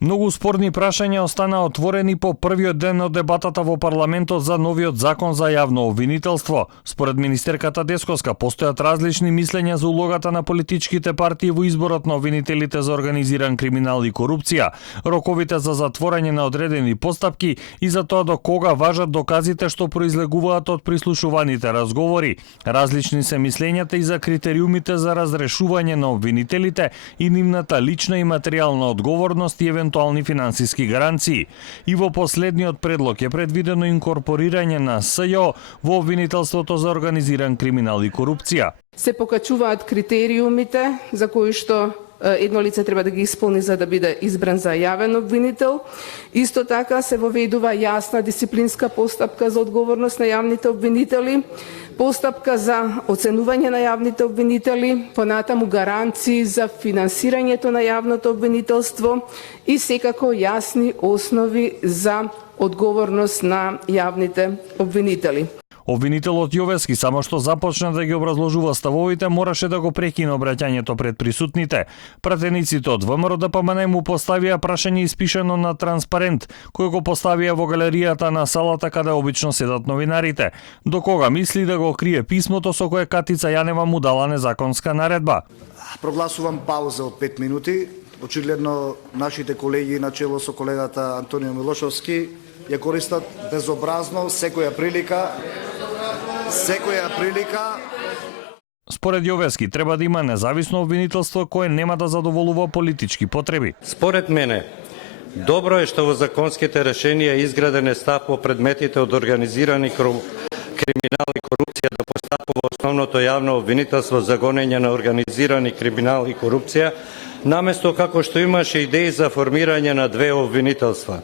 Многу спорни прашања останаа отворени по првиот ден од дебатата во парламентот за новиот закон за јавно обвинителство. Според министерката Десковска постојат различни мислења за улогата на политичките партии во изборот на обвинителите за организиран криминал и корупција, роковите за затворање на одредени постапки и за тоа до кога важат доказите што произлегуваат од прислушуваните разговори. Различни се мислењата и за критериумите за разрешување на обвинителите и нивната лична и материјална одговорност и евентуални финансиски гаранции. И во последниот предлог е предвидено инкорпорирање на СЈО во обвинителството за организиран криминал и корупција. Се покачуваат критериумите за кои што едно лице треба да ги исполни за да биде избран за јавен обвинител. Исто така се воведува јасна дисциплинска постапка за одговорност на јавните обвинители, постапка за оценување на јавните обвинители, понатаму гаранции за финансирањето на јавното обвинителство и секако јасни основи за одговорност на јавните обвинители. Обвинителот Јовески само што започна да ги образложува ставовите, мораше да го прекине обраќањето пред присутните. Пратениците од ВМРО ДПМН му поставија прашање испишано на транспарент, кој го поставија во галеријата на салата каде обично седат новинарите. До кога мисли да го крие писмото со кое Катица Јанева му дала незаконска наредба? Прогласувам пауза од 5 минути. Очигледно нашите колеги начело со колегата Антонио Милошовски ја користат безобразно секоја прилика. Според Јовески треба да има независно обвинителство кое нема да задоволува политички потреби. Според мене, добро е што во законските решенија изграден е став по предметите од организирани криминал и корупција да постапува основното јавно обвинителство за гонење на организирани криминал и корупција, наместо како што имаше идеи за формирање на две обвинителства.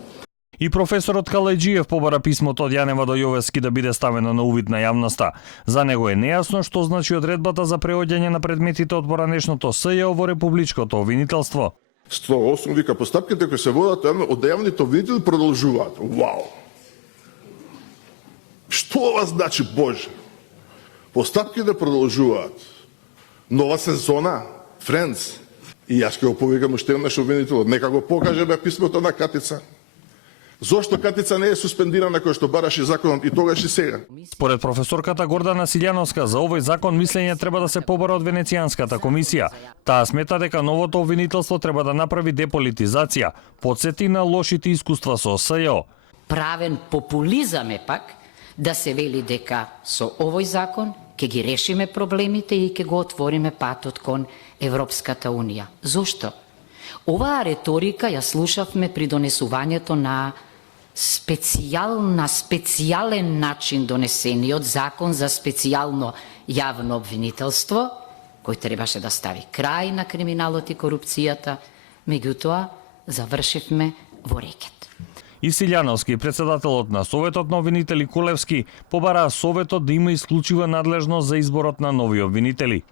И професорот Калајџиев побара писмото од Јанева до Јовески да биде ставено на увид на јавноста. За него е нејасно што значи одредбата за преоѓање на предметите од поранешното СЈО во републичкото обвинителство. 108 вика постапките кои се водат од јавните обвинители продолжуваат. Вау! Што ова значи, Боже? Постапките продолжуваат. Нова сезона, Friends. И јас ќе го повикам уште еднаш обвинителот. Нека го покаже бе писмото на Катица. Зошто Катица не е суспендирана кој што бараше законот и тогаш и сега? Според професорката Гордана Силјановска, за овој закон мислење треба да се побара од Венецијанската комисија. Таа смета дека новото обвинителство треба да направи деполитизација, потсети на лошите искуства со СЈО. Правен популизам е пак да се вели дека со овој закон ќе ги решиме проблемите и ќе го отвориме патот кон Европската унија. Зошто? Оваа реторика ја слушавме при донесувањето на специјален начин донесениот закон за специјално јавно обвинителство, кој требаше да стави крај на криминалот и корупцијата, меѓутоа завршивме во рекет. И Силјановски, председателот на Советот на обвинители Кулевски, побараа Советот да има исклучива надлежност за изборот на нови обвинители.